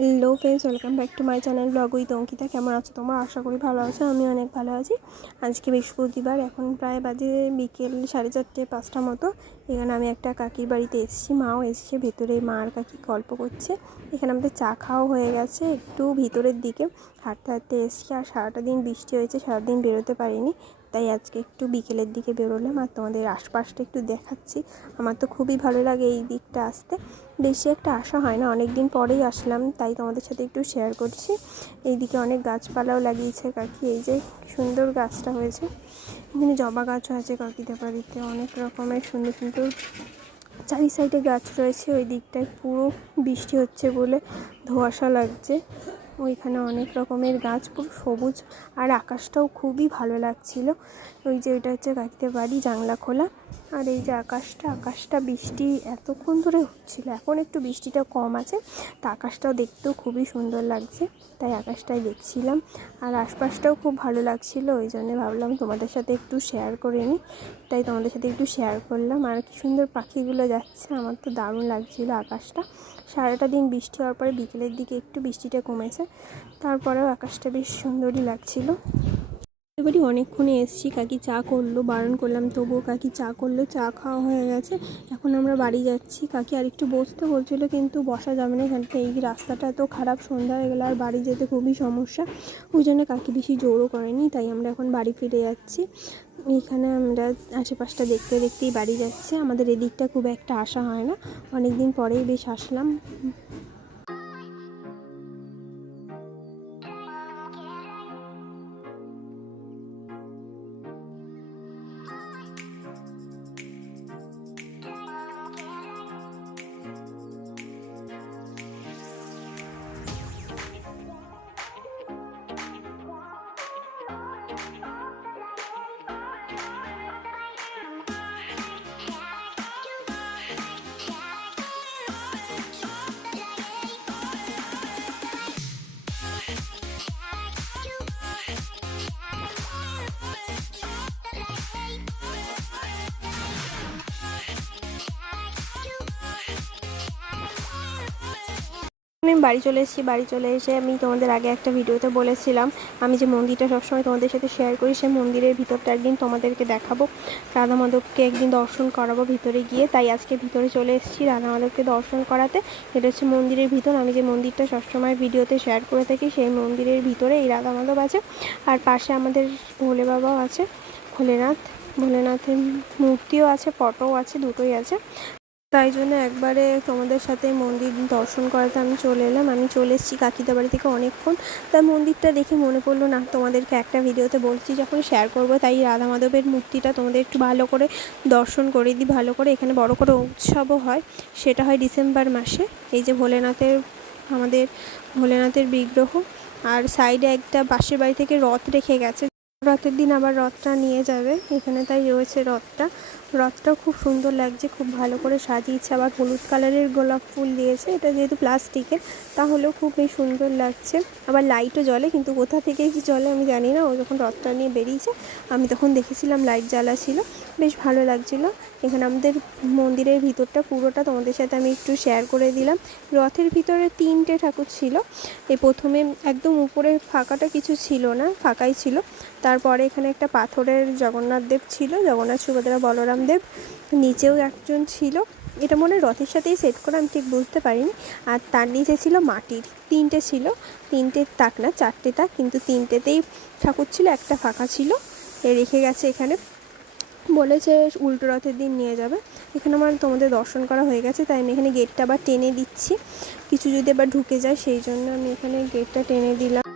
Hello friends welcome back to my channel blog with Ankita কেমন আছো তোমার? আশা করি ভালো আছো, আমি অনেক ভালো আছি। আজকে বৃহস্পতিবার, এখন প্রায় বাজে বিকেল সাড়ে চারটে, পাঁচটা মতো। এখানে আমি একটা কাকির বাড়িতে এসেছি, মাও এসেছে, ভেতরে মার কাকি গল্প করছে। এখানে আমাদের চা খাওয়া হয়ে গেছে, একটু ভিতরের দিকে। হাঁটতে হাঁটতে এসেছি আর সারাটা দিন বৃষ্টি হয়েছে, সারাদিন বেরোতে পারিনি। তাই আজকে একটু বিকেলের দিকে বেরোলাম আর তোমাদের আশপাশটা একটু দেখাচ্ছি। আমার তো খুবই ভালো লাগে এই দিকটা আসতে। বেশি একটা আসা হয় না অনেক দিন পরেই আসলাম, তাই তোমাদের সাথে একটু শেয়ার করছি। এইদিকে অনেক গাছপালাও লাগিয়েছে কাকি, এই যে সুন্দর গাছটা হয়েছে। এখানে জবা গাছও আছে কাকিদের বাড়িতে অনেক রকমের সুন্দর সুন্দর চারি সাইডে গাছ রয়েছে, ওই দিকটায় পুরো বৃষ্টি হচ্ছে বলে ধোঁয়াশা লাগছে। ওইখানে অনেক রকমের গাছ খুব সবুজ আর আকাশটাও খুবই ভালো লাগছিল। ওই যে এটা হচ্ছে গাড়িতে বাড়ি, জানলা খোলা। আর এই যে আকাশটা আকাশটা বৃষ্টি এতক্ষণ ধরে হচ্ছিল, এখন একটু বৃষ্টিটা কম আছে, তা আকাশটাও দেখতেও খুবই সুন্দর লাগছে, তাই আকাশটাই দেখছিলাম। আর আশপাশটাও খুব ভালো লাগছিল, ওই জন্য ভাবলাম তোমাদের সাথে একটু শেয়ার করে নিই, তাই তোমাদের সাথে একটু শেয়ার করলাম। আর কি সুন্দর পাখিগুলো যাচ্ছে, আমার তো দারুণ লাগছিল আকাশটা। সারাটা দিন বৃষ্টি হওয়ার পরে বিকেলের দিকে একটু বৃষ্টিটা কমেছে, তারপরেও আকাশটা বেশ সুন্দরই লাগছিল। এবারই অনেকক্ষণে এসেছি। কাকি চা করল, বারণ করলাম, তবুও কাকি চা করল, চা খাওয়া হয়ে গেছে। এখন আমরা বাড়ি যাচ্ছি। কাকি আর একটু বসতে বলছিল, কিন্তু বসা যাবে না এখানটা এই রাস্তাটা এত খারাপ, সন্ধ্যা হয়ে গেলে আর বাড়ি যেতে খুবই সমস্যা। ওই জন্য কাকি বেশি জোরও করেনি, তাই আমরা এখন বাড়ি ফিরে যাচ্ছি। এখানে আমরা আশেপাশটা দেখতে দেখতেই বাড়ি যাচ্ছি। আমাদের এদিকটা খুব একটা আসা হয় না। অনেক দিন পরেই বেশ আসলাম। আমি বাড়ি চলে এসেছি, বাড়ি চলে এসে আমি তোমাদের আগে একটা ভিডিওতে বলেছিলাম, আমি যে মন্দিরটা সবসময় তোমাদের সাথে শেয়ার করি, সেই মন্দিরের ভিতরটা একদিন তোমাদেরকে দেখাবো। রাধা মাধবকে একদিন দর্শন করাবো ভিতরে গিয়ে, তাই আজকে ভিতরে চলে এসেছি রাধা মাধবকে দর্শন করাতে। এটা হচ্ছে মন্দিরের ভিতর, আমি যে মন্দিরটা সবসময় ভিডিওতে শেয়ার করে থাকি, সেই মন্দিরের ভিতরে এই রাধা মাধব আছে। আর পাশে আমাদের ভোলে বাবাও আছে, ভোলেনাথ, ভোলেনাথের মূর্তিও আছে, ফটোও আছে, দুটোই আছে। তাই জন্য একবারে তোমাদের সাথে মন্দির দর্শন করাতে আমি চলে এলাম। আমি চলে এসেছি কাকিতা বাড়ি থেকে অনেকক্ষণ। তাই মন্দিরটা দেখে মনে পড়ল, না, তোমাদেরকে একটা ভিডিওতে বলছি, যখন শেয়ার করব, তাই রাধা মাধবের মূর্তিটা তোমাদের একটু ভালো করে দর্শন করে দিই, ভালো করে। এখানে বড় করে উৎসবও হয়। সেটা হয় ডিসেম্বর মাসে। এই যে ভোলেনাথের, আমাদের ভোলেনাথের বিগ্রহ। আর সাইডে একটা বাসের বাড়ি থেকে রথ রেখে গেছে। রথের দিন আবার রথটা নিয়ে যাবে। এখানে তাই রয়েছে রথটা। রথটাও খুব সুন্দর লাগছে, খুব ভালো করে সাজিয়েছে, আবার হলুদ কালারের গোলাপ ফুল দিয়েছে, এটা যেহেতু প্লাস্টিকের, তাহলেও খুবই সুন্দর লাগছে। আবার লাইটও জ্বলে, কিন্তু কোথা থেকে কি জ্বলে আমি জানি না, ও যখন রথটা নিয়ে বেরিয়েছে, আমি তখন দেখেছিলাম লাইট জ্বালা ছিল, বেশ ভালো লাগছিল। এখানে আমাদের মন্দিরের ভিতরটা পুরোটা তোমাদের সাথে আমি একটু শেয়ার করে দিলাম। রথের ভিতরে তিনটে ঠাকুর ছিল, এই প্রথমে একদম উপরে ফাঁকাটা কিছু ছিল না, ফাঁকাই ছিল। তারপরে এখানে একটা পাথরের জগন্নাথ দেব ছিল, জগন্নাথ সুভদ্রা বলরাম দেব নিচেও একজন ছিল। এটা মনে রথের সাথেই সেট করা, আমি ঠিক বুঝতে পারিনি। আর তার নিচে ছিল মাটির, তিনটে ছিল। তিনটে তাক না, চারটে তাক, কিন্তু তিনটেতেই ঠাকুর ছিল, একটা ফাঁকা ছিল। রেখে গেছে এখানে। বলেছে উল্টো রথের দিন নিয়ে যাবে। এখানে আমার তোমাদের দর্শন করা হয়ে গেছে, তাই আমি এখানে গেটটা আবার টেনে দিচ্ছি। কিছু যদি আবার ঢুকে যায়, সেই জন্য আমি এখানে গেটটা টেনে দিলাম।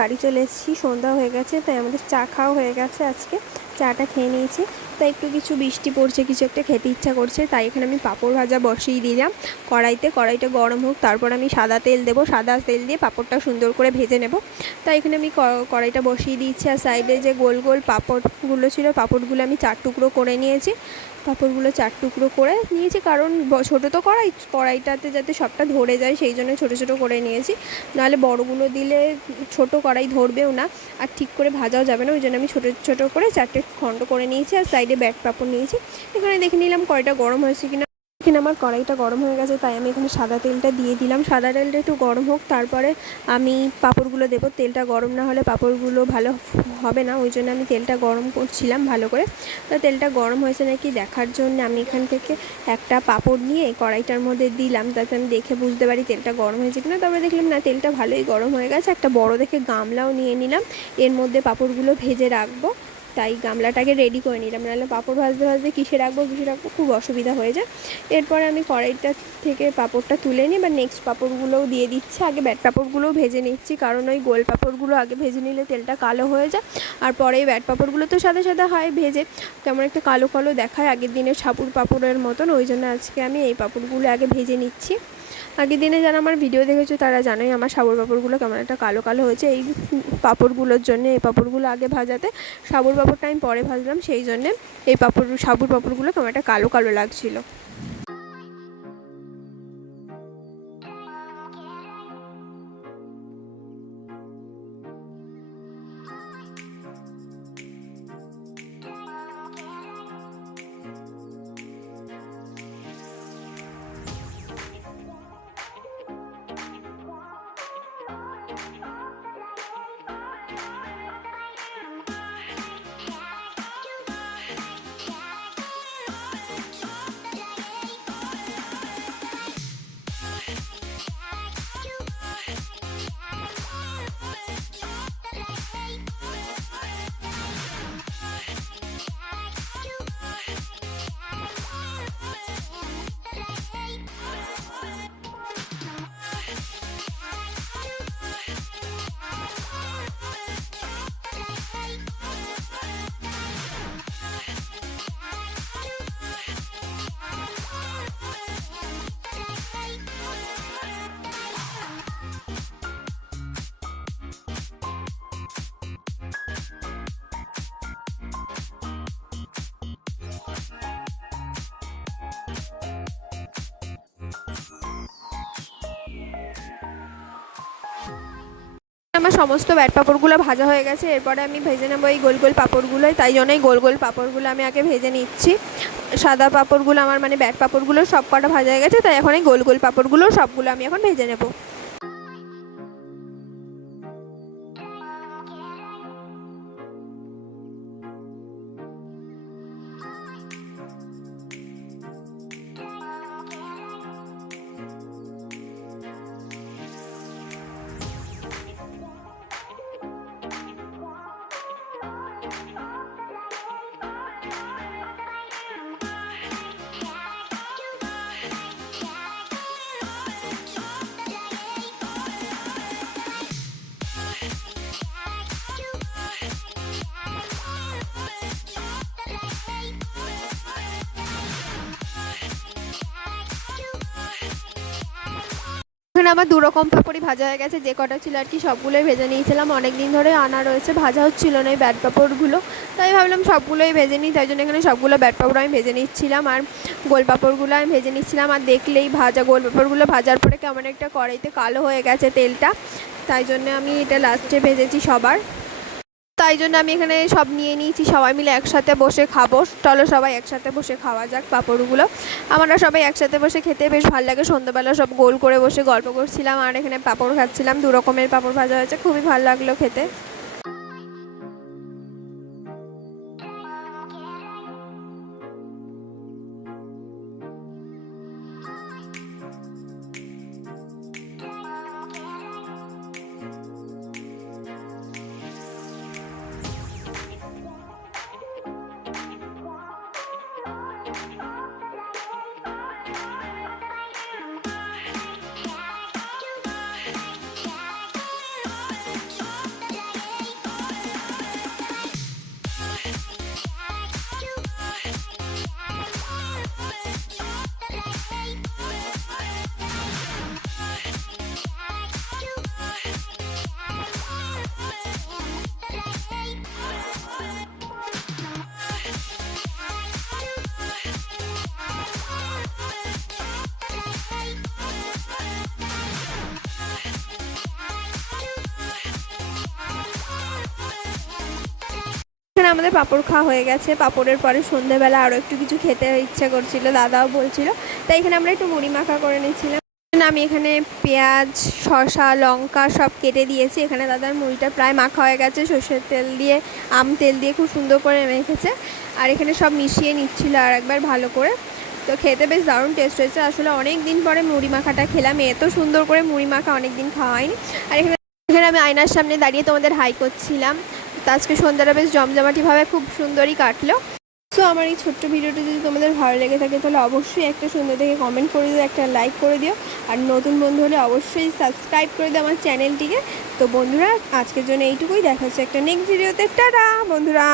বাড়ি চলে এসেছি, সন্ধ্যা হয়ে গেছে, তাই আমাদের চা খাওয়া হয়ে গেছে আজকে। চাটা খেয়ে নিয়েছি। তাই একটু কিছু বৃষ্টি পড়ছে, কিছু একটা খেতে ইচ্ছা করছে, তাই এখানে আমি পাঁপড় ভাজা বসিয়ে দিলাম। কড়াইতে, কড়াইটা গরম হোক, তারপর আমি সাদা তেল দেবো, সাদা তেল দিয়ে পাঁপড়টা সুন্দর করে ভেজে নেব। তাই এখানে আমি কড়াইটা বসিয়ে দিয়েছি, আর সাইডে যে গোল গোল পাঁপড়গুলো ছিল, পাঁপড়গুলো আমি চার টুকরো করে নিয়েছি। পাঁপড়গুলো চার টুকরো করে নিয়েছি, কারণ ছোটো তো কড়াই, কড়াইটাতে যাতে সবটা ধরে যায় সেই জন্য ছোটো ছোটো করে নিয়েছি। নাহলে বড়গুলো দিলে ছোট কড়াই ধরবেও না, আর ঠিক করে ভাজাও যাবে না, ওই জন্য আমি ছোটো ছোটো করে চারটে খণ্ড করে নিয়েছি, আর সাইডে ব্যাট পাঁপড় নিয়েছি। এখানে দেখে নিলাম কড়াইটা গরম হয়েছে কিনা। এখানে আমার কড়াইটা গরম হয়ে গেছে, তাই আমি এখানে সাদা তেলটা দিয়ে দিলাম। সাদা তেলটা একটু গরম হোক, তারপরে আমি পাঁপড়গুলো দেবো। তেলটা গরম না হলে পাঁপড়গুলো ভালো হবে না, ওই জন্য আমি তেলটা গরম করছিলাম ভালো করে। তো তেলটা গরম হয়েছে নাকি দেখার জন্য আমি এখান থেকে একটা পাঁপড় নিয়ে কড়াইটার মধ্যে দিলাম তাতে আমি দেখে বুঝতে পারি তেলটা গরম হয়েছে কিনা। তারপরে দেখলাম, না, তেলটা ভালোই গরম হয়ে গেছে। একটা বড় দেখে গামলাও নিয়ে নিলাম। এর মধ্যে পাঁপড়গুলো ভেজে রাখব। তাই গামলাটাকে রেডি করে নিলাম। নাহলে পাঁপড় ভাজতে ভাজতে কিসে রাখব কিসে রাখব, খুব অসুবিধা হয়ে যায়। এরপরে আমি কড়াইটা থেকে পাঁপড়টা তুলে নিই বা নেক্সট পাঁপড়গুলোও দিয়ে দিচ্ছি। আগে ব্যাট পাঁপড়গুলোও ভেজে নিচ্ছি, কারণ ওই গোল পাঁপড়গুলো আগে ভেজে নিলে তেলটা কালো হয়ে যায়। আর পরে ব্যাট পাঁপড়গুলো তো সাদা সাদা হয় ভেজে কেমন একটা কালো কালো দেখায় আগের দিনের সাপুর পাঁপড়ের মতন। ওই জন্য আজকে আমি এই পাঁপড়গুলো আগে ভেজে নিচ্ছি। আগের দিনে যারা আমার ভিডিও দেখেছ, তারা জানোই আমার সাবর পাপড়গুলো কেমন একটা কালো কালো হয়েছে। এই পাপড়গুলোর জন্য, এই পাপড়গুলো আগে ভাজাতে, সাবর পাপড়টা আমি পরে ভাজলাম, সেই জন্যে এই পাপড়, সাবর পাপড়গুলো কেমন একটা কালো কালো লাগছিল। আমার সমস্ত ব্যাট পাঁপড়গুলো ভাজা হয়ে গেছে, এরপরে আমি ভেজে নেব এই গোল গোল পাঁপড়গুলোই, তাই জন্য এই গোল গোল পাঁপড়গুলো আমি আগে ভেজে নিচ্ছি। সাদা পাঁপড়গুলো আমার মানে ব্যাট পাঁপড়গুলো সব কটা ভাজা হয়ে গেছে, তাই এখন এই গোল গোল পাঁপড়গুলো সবগুলো আমি এখন ভেজে নেব। এখানে আমার দু রকম পাপড়ি ভাজা হয়ে গেছে, যে কটা ছিল আর কি সবগুলোই ভেজে নিয়েছিলাম। অনেক দিন ধরে আনা রয়েছে ভাজা হচ্ছিল না এই ব্যাট পাপড়গুলো। তাই ভাবলাম সবগুলোই ভেজে নিই, তাই জন্য এখানে সবগুলো ব্যাট পাপড় আমি ভেজে নিচ্ছিলাম। আর গোল পাপড়গুলো আমি ভেজে নিচ্ছিলাম। আর দেখলেই ভাজা, গোল পাপড়গুলো ভাজার পরে কেমন একটা কড়াইতে কালো হয়ে গেছে তেলটা। তাই জন্য আমি এটা লাস্টে ভেজেছি সবার। তাই জন্য আমি এখানে সব নিয়ে নিয়েছি। সবাই মিলে একসাথে বসে খাব। চলো সবাই একসাথে বসে খাওয়া যাক পাঁপড়গুলো। আমরা সবাই একসাথে বসে খেতে বেশ ভালো লাগে। সন্ধ্যাবেলা সব গোল করে বসে গল্প করছিলাম আর এখানে পাঁপড় খাচ্ছিলাম। দু রকমের পাঁপড় ভাজা হয়েছে। খুবই ভালো লাগল খেতে। আমাদের পাঁপড় খাওয়া হয়ে গেছে। পাঁপড়ের পরে সন্ধেবেলা আরও একটু কিছু খেতে ইচ্ছা করছিল, দাদাও বলছিল। তাই এখানে আমরা একটু মুড়ি মাখা করে নিয়েছিলাম আমি এখানে পেঁয়াজ, শসা, লঙ্কা সব কেটে দিয়েছি। এখানে দাদার মুড়িটা প্রায় মাখা হয়ে গেছে। সর্ষের তেল দিয়ে, আম তেল দিয়ে খুব সুন্দর করে মেখেছে। আর এখানে সব মিশিয়ে নিচ্ছিল আর একবার ভালো করে। তো খেতে বেশ দারুণ টেস্ট হয়েছে। আসলে অনেক দিন পরে মুড়ি মাখাটা খেলাম। এত সুন্দর করে মুড়ি মাখা অনেক দিন খাওয়া হয়নি। আর এখানে এখানে আমি আয়নার সামনে দাঁড়িয়ে তোমাদের হাই করছিলাম। তো আজকে সন্ধ্যাটা বেশ জমজমাটিভাবে খুব সুন্দরই কাটলো। সো আমার এই ছোট্ট ভিডিওটি যদি তোমাদের ভালো লেগে থাকে, তাহলে অবশ্যই একটা সুন্দর থেকে কমেন্ট করে দিও, একটা লাইক করে দিও। আর নতুন বন্ধু হলে অবশ্যই সাবস্ক্রাইব করে দিও আমার চ্যানেলটিকে তো বন্ধুরা, আজকের জন্য এইটুকুই। দেখা হচ্ছে একটা নেক্সট ভিডিওতে টাটা বন্ধুরা!